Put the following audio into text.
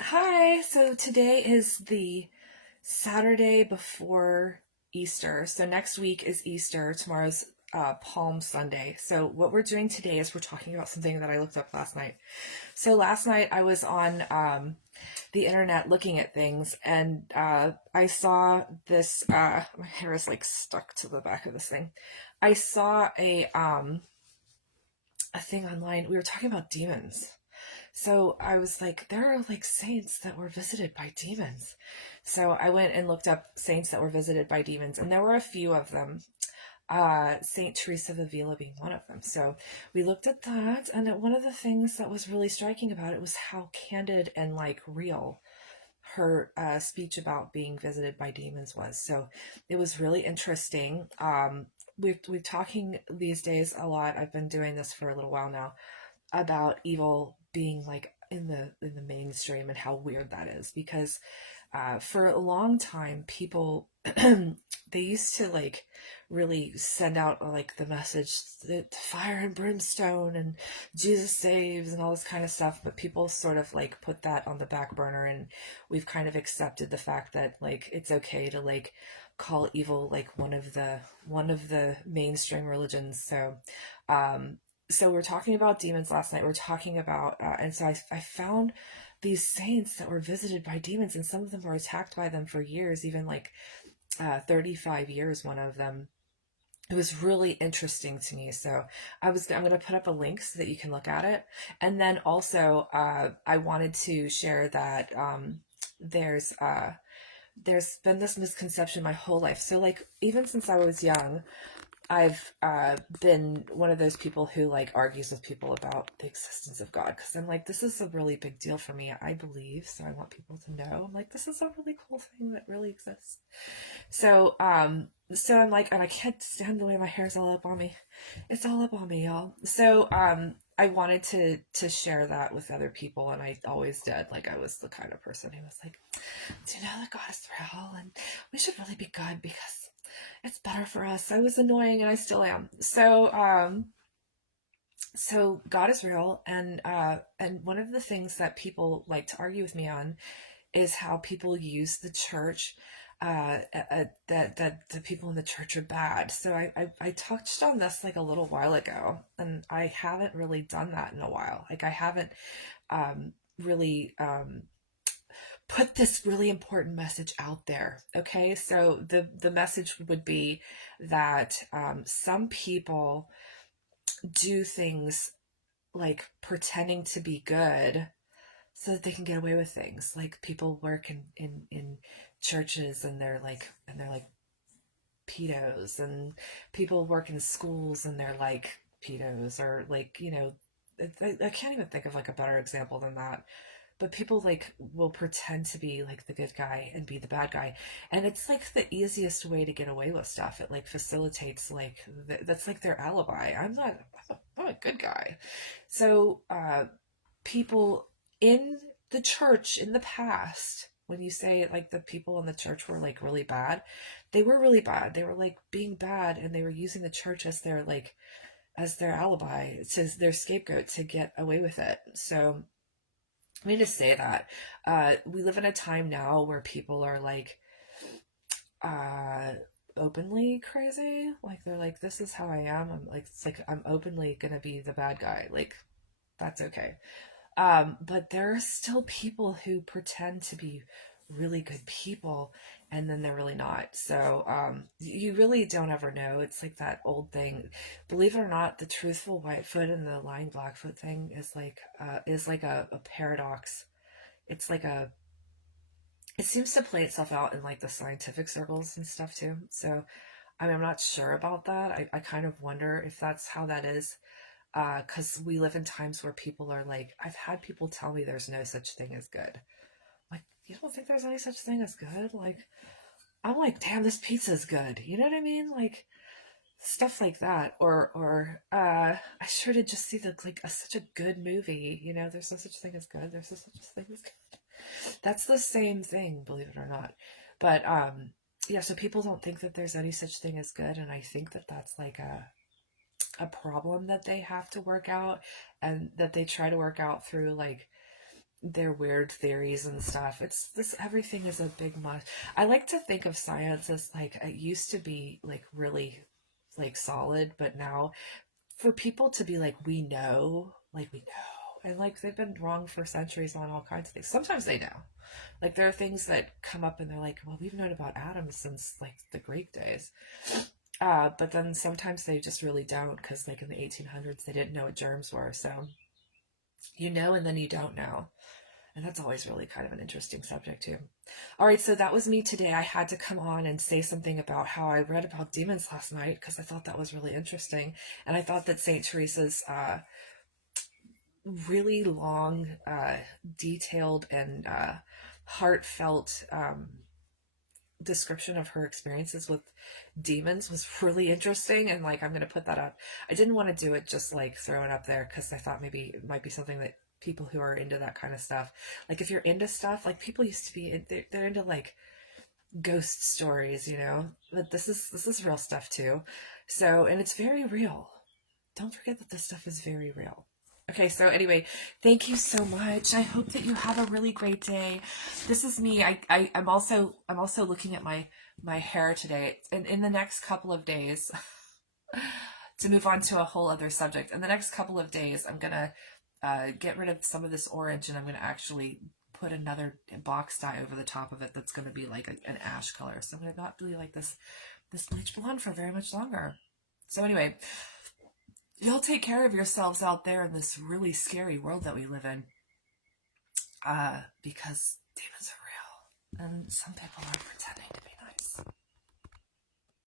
Hi, so today is the Saturday before Easter. So next week is Easter. Tomorrow's Palm Sunday. So what we're doing today is we're talking about something that I looked up last night. So last night I was on the internet looking at things, and I saw this. My hair is like stuck to the back of this thing. I saw a thing online. We were talking about demons. So I was like, there are like saints that were visited by demons. So I went and looked up saints that were visited by demons, and there were a few of them. Saint Teresa of Avila being one of them. So we looked at that, and one of the things that was really striking about it was how candid and like real her speech about being visited by demons was. So it was really interesting. We're talking these days a lot. I've been doing this for a little while now about evil being like in the mainstream and how weird that is because for a long time people they used to like really send out like the message that fire and brimstone and Jesus saves and all this kind of stuff, but people sort of like put that on the back burner, and we've kind of accepted the fact that like it's okay to like call evil like one of the mainstream religions. Um so we're talking about demons last night. We're talking about, and so I found these saints that were visited by demons, and some of them were attacked by them for years, even like 35 years. One of them. It was really interesting to me. So I'm going to put up a link so that you can look at it, and then also I wanted to share that there's been this misconception my whole life. So like even since I was young, I've been one of those people who like argues with people about the existence of God because I'm like, this is a really big deal for me. I believe, so I want people to know. I'm like, this is a really cool thing that really exists. So I'm like, and I can't stand the way my hair's all up on me. It's all up on me, y'all. So I wanted to share that with other people, and I always did. Like, I was the kind of person who was like, do you know that God is real, and we should really be good because it's better for us. I was annoying, and I still am. So God is real, and one of the things that people like to argue with me on is how people use the church, that the people in the church are bad. So I touched on this like a little while ago, and I haven't really done that in a while. Like I haven't really put this really important message out there. Okay, so the message would be that some people do things like pretending to be good so that they can get away with things. Like people work in churches, and they're like pedos, and people work in schools and they're like pedos, or like, I can't even think of like a better example than that. But people like will pretend to be like the good guy and be the bad guy, and it's like the easiest way to get away with stuff. It like facilitates like that's like their alibi. I'm a good guy. So people in the church in the past, when you say like the people in the church were like really bad, they were really bad. They were like being bad, and they were using the church as their like as their alibi, as their scapegoat to get away with it. So let me just say that we live in a time now where people are like uh openly crazy. Like they're like, this is how I am. I'm like, it's like I'm openly gonna be the bad guy. Like that's okay. But there are still people who pretend to be really good people, and then they're really not. So you really don't ever know. It's like that old thing. Believe it or not, the truthful Whitefoot and the lying Blackfoot thing is like a paradox. It's like a it seems to play itself out in like the scientific circles and stuff too. So I mean, I'm not sure about that. I kind of wonder if that's how that is, because we live in times where people are like, I've had people tell me there's no such thing as good. Like, you don't think there's any such thing as good? Like, I'm like, damn, this pizza is good. You know what I mean? Like stuff like that. Or I sure did just see such a good movie. There's no such thing as good. There's no such thing as good. That's the same thing, believe it or not. But yeah, so people don't think that there's any such thing as good, and I think that that's like a problem that they have to work out, and that they try to work out through like their weird theories and stuff. It's this, everything is a big mush. I like to think of science as like, it used to be like really like solid, but now for people to be like, we know, and like they've been wrong for centuries on all kinds of things. Sometimes they know. Like there are things that come up and they're like, well, we've known about atoms since like the Greek days. But then sometimes they just really don't, because like in the 1800s they didn't know what germs were. So you know, and then you don't know. And that's always really kind of an interesting subject too. All right, so that was me today. I had to come on and say something about how I read about demons last night because I thought that was really interesting. And I thought that St. Teresa's really long, detailed, and heartfelt description of her experiences with demons was really interesting. And like, I'm going to put that up. I didn't want to do it just like throw it up there because I thought maybe it might be something that people who are into that kind of stuff, like if you're into stuff, like people used to be, they're into like ghost stories, you know, but this is real stuff too. So, and it's very real. Don't forget that this stuff is very real. Okay, so anyway, thank you so much. I hope that you have a really great day. This is me. I'm also looking at my hair today. And in the next couple of days, to move on to a whole other subject, in the next couple of days, I'm gonna get rid of some of this orange, and I'm gonna actually put another box dye over the top of it that's gonna be like an ash color. So I'm gonna not really like this bleach blonde for very much longer. So anyway, y'all take care of yourselves out there in this really scary world that we live in. Because demons are real. And some people are pretending to be.